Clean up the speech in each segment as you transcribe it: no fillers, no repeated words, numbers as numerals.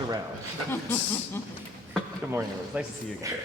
it around. Good morning, everyone. It's nice to see you again.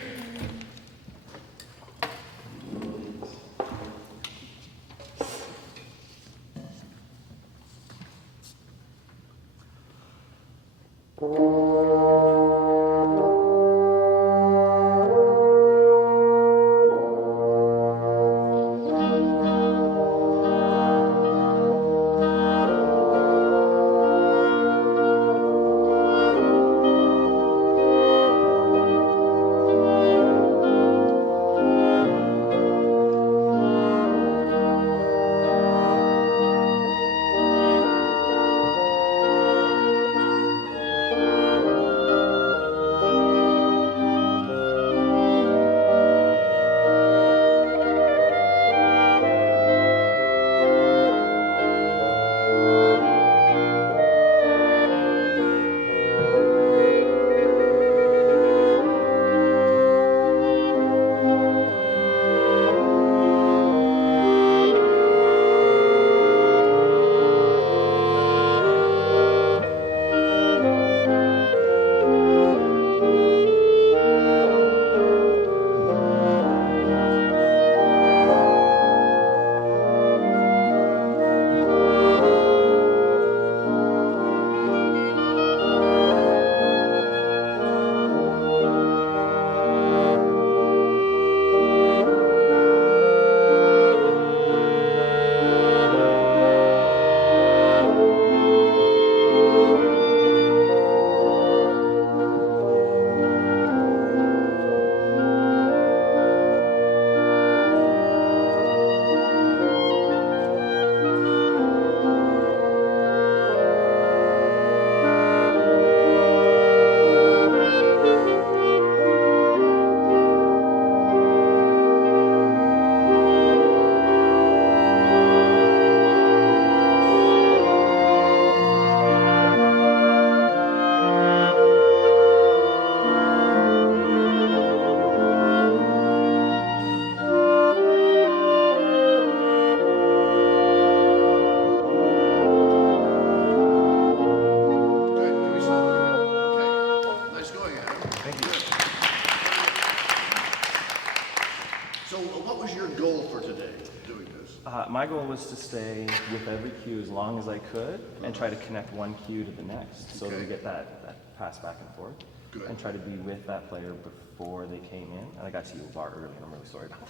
My goal was to stay with every cue as long as I could and try to connect one cue to the next so that we get that pass back and forth. Good. And try to be with that player before they came in. And I got to you a bar early, and I'm really sorry about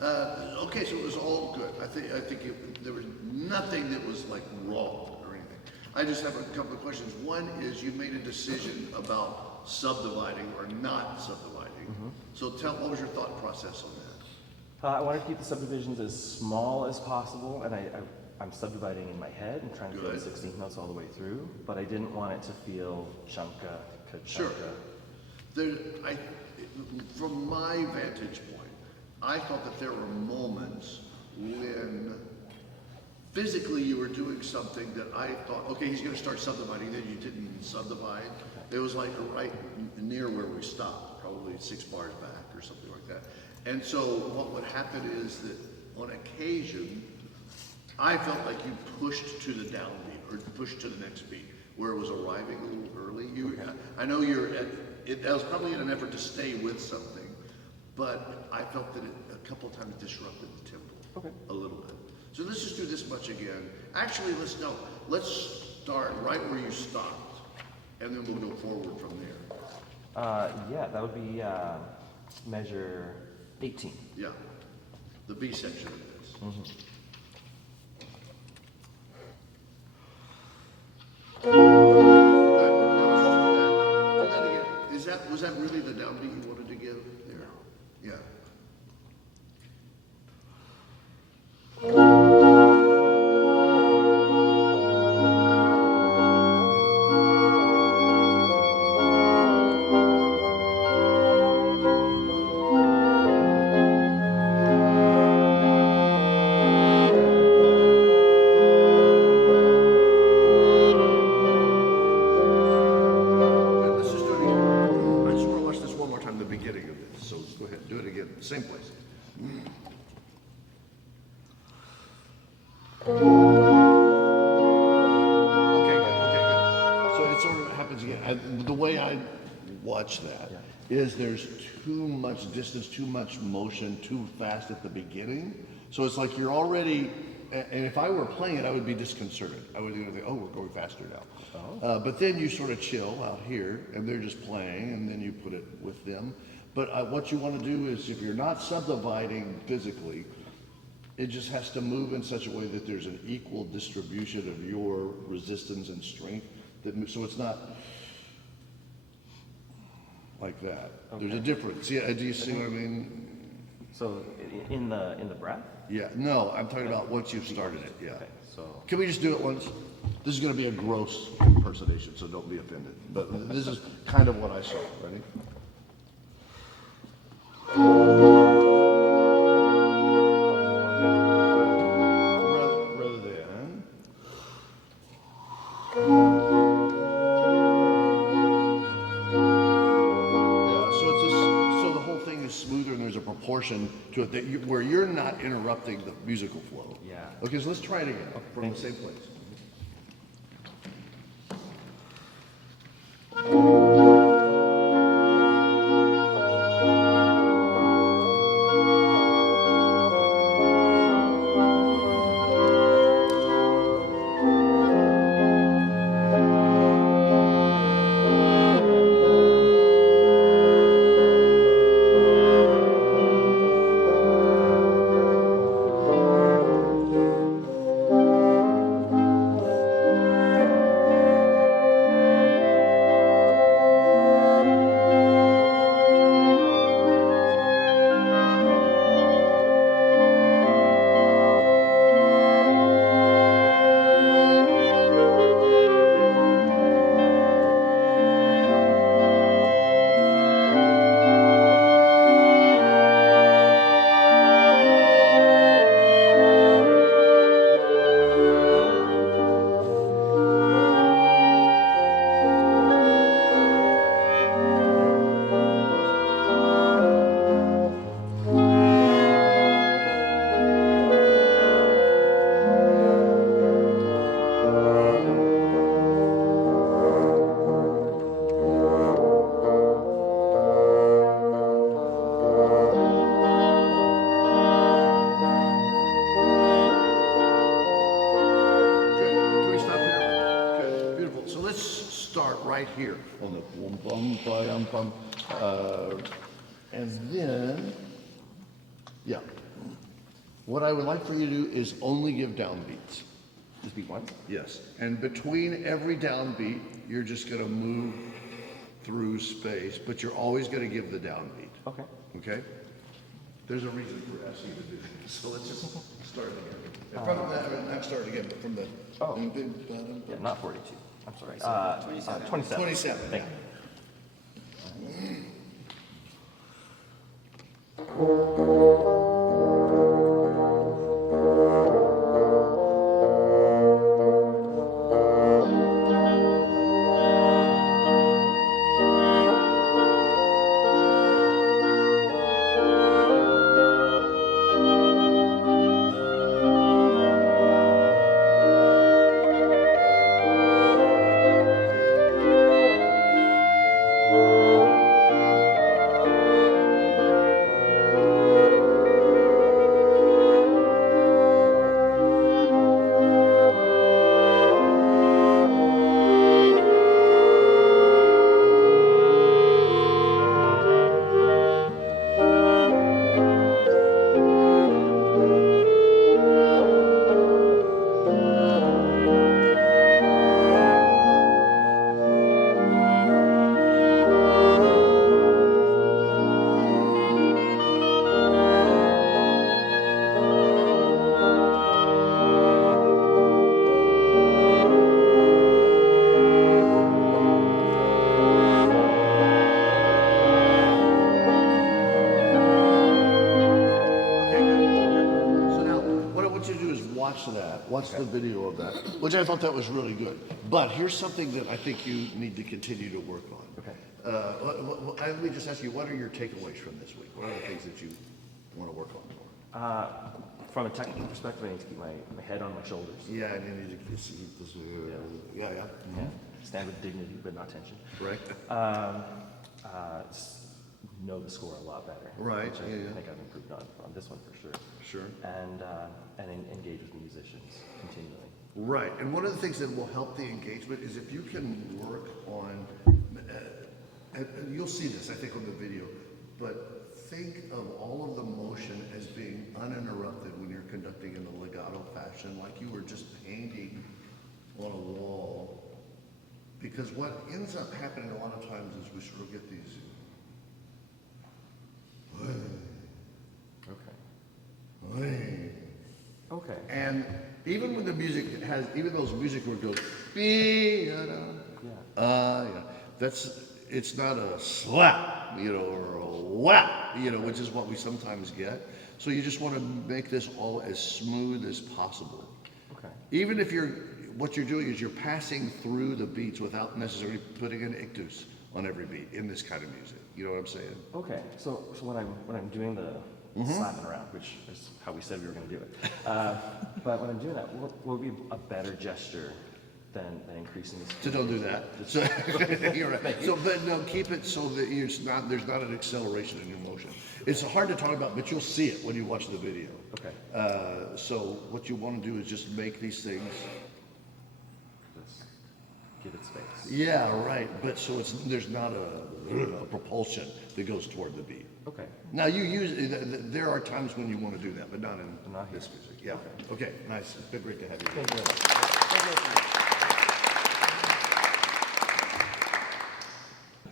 that. Okay, so it was all good. I think there was nothing that was like wrong or anything. I just have a couple of questions. One is you made a decision about subdividing or not subdividing. Mm-hmm. So what was your thought process on that? I wanted to keep the subdivisions as small as possible, and I'm subdividing in my head and trying to feel the 16th notes all the way through, but I didn't want it to feel chunka, ka-chunka. Sure. From my vantage point, I thought that there were moments when physically you were doing something that I thought, okay, he's going to start subdividing, then you didn't subdivide. Okay. It was like right near where we stopped, probably 6 bars back or something like that. And so what would happen is that on occasion, I felt like you pushed to the downbeat or pushed to the next beat where it was arriving a little early. I know that was probably in an effort to stay with something, but I felt that it a couple of times disrupted the tempo a little bit. So let's just do this much again. Actually, let's start right where you stopped, and then we'll go forward from there. Yeah, that would be measure 18. Yeah, the B section of this. Mm-hmm. Do that again. Was that really the downbeat you wanted to give there? Yeah. Let's just do it again. I just want to watch this one more time, the beginning of this. So go ahead, do it again. watch that, Yeah. is there's too much distance, too much motion, too fast at the beginning. So it's like you're already, and if I were playing it, I would be disconcerted. I would think, oh, we're going faster now. Oh. But then you sort of chill out here, and they're just playing, and then you put it with them. But what you want to do is, if you're not subdividing physically, it just has to move in such a way that there's an equal distribution of your resistance and strength. So it's not like that. Okay. There's a difference. Yeah, do you see what I mean? So in the breath? Yeah, no, I'm talking about once you've started it, yeah. Okay, so Can we just do it once? This is going to be a gross impersonation, so don't be offended. But this is kind of what I saw. Ready? Rather than. Yeah, so the whole thing is smoother and there's a proportion to it that where you're not interrupting the musical flow. Yeah. Okay, so let's try it again from the thank same place. Right here on the bum bum bum bum, and then, yeah. What I would like for you to do is only give downbeats. just beat once? Yes, and between every downbeat, you're just going to move through space, but you're always going to give the downbeat. Okay. Okay? There's a reason for asking you to do this. So let's just start again. From that, I mean, not start again, but from the. Oh. Yeah, not 42. I'm sorry. 27. 27. Thank you. Watch the video of that, which I thought that was really good. But here's something that I think you need to continue to work on. Okay. Let me just ask you, what are your takeaways from this week? What are the things that you want to work on more? From a technical perspective, I need to keep my head on my shoulders. Yeah, and you need to see this. Yeah. Yeah. Stand with dignity, but not tension. Right. know the score a lot better. Right, Which I yeah. think I've improved on this one for sure. Sure. And engage with the musicians continually. Right, and one of the things that will help the engagement is if you can work on, and you'll see this, I think, on the video, but think of all of the motion as being uninterrupted when you're conducting in a legato fashion, like you were just painting on a wall. Because what ends up happening a lot of times is we sort of get these. Okay. Okay. And even when the music has, even those music where it goes, it's not a slap, or a whap, which is what we sometimes get. So you just want to make this all as smooth as possible. Okay. Even if what you're doing is you're passing through the beats without necessarily putting an ictus on every beat in this kind of music. You know what I'm saying? Okay. So when I'm doing the slapping around, which is how we said we were going to do it, but when I'm doing that, what would be a better gesture than increasing the speed? So don't do that. So, you're right. So, but no, keep it so that there's not an acceleration in your motion. It's hard to talk about, but you'll see it when you watch the video. Okay. So what you want to do is just make these things. Just give it space. Yeah, right. But so there's not a propulsion that goes toward the beat. Okay. Now there are times when you want to do that, but not in Not here. this music. Yeah. Okay. Nice. It's been great to have you. Thank you very much.